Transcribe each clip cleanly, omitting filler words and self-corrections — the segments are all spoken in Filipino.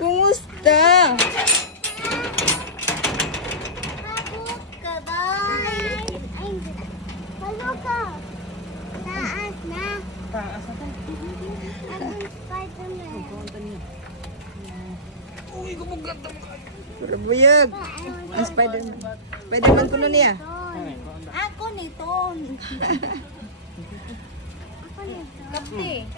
Kumusta? Habok ka ba? Halo ka. Taas na. Taas na tayo. Ang Spider-Man. Uy, kumuganda mo kayo. Surabuyag. Ang Spider-Man. Spider-Man ko na niya. Ako nito. Ako nito. Kapte.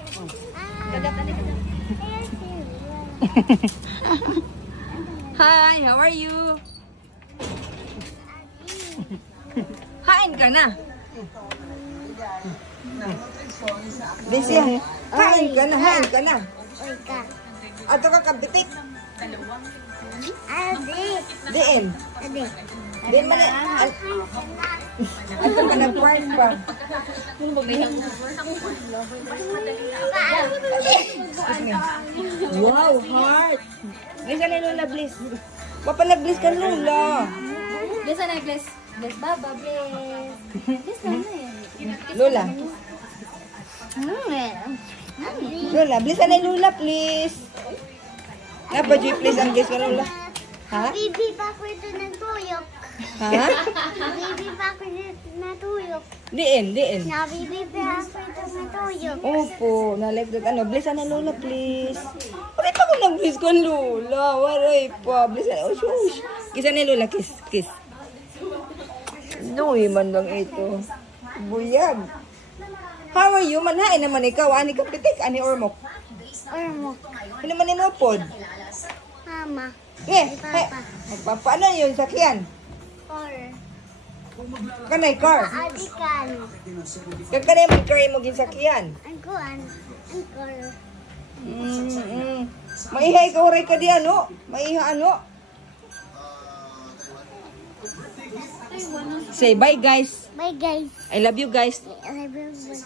Hi, how are you? Hain ka na. Busy. Hain ka na, hain ka na. Oy ka. Ato ka kabitik. Adi. Diin. Adi. Diin man ato ka nag-park pa. Wow, heart. Bless ka na Lola, bless. Papalag-bless ka Lola. Bless na, bless. Bless baba, bless. Bless na eh. Lola. Lola, bless ka na Lola, please. Napadyo, please, ang bless ka Lola. Ha? Bibi pa ko ito ng tuyok. Ha? Bibi pa ko ito ng tuyok. Diin, diin. Nabibi pa ako ito ng tuyok. Opo, na-like that. Ano, bless ka na Lola, please. Waray pa ko nag-bless ka Lola. Waray pa. Bless ka na. Oh, shush. Kiss na Lola, kiss, kiss. Noy, man lang ito. Buyag. How are you? Manhain naman ikaw. Ani ka pitik, ani ormok. Ormo. Ano man inupod? Mama. Eh, Papa. paano yun, sakyan? Or. Kanay car. Adikan. Kanay mag-carry mo ginsakyan. Angkuan. Angkor. Maihay ka, oray ka di ano? Maiha ano? Say bye guys. Bye guys. I love you guys. I love you guys.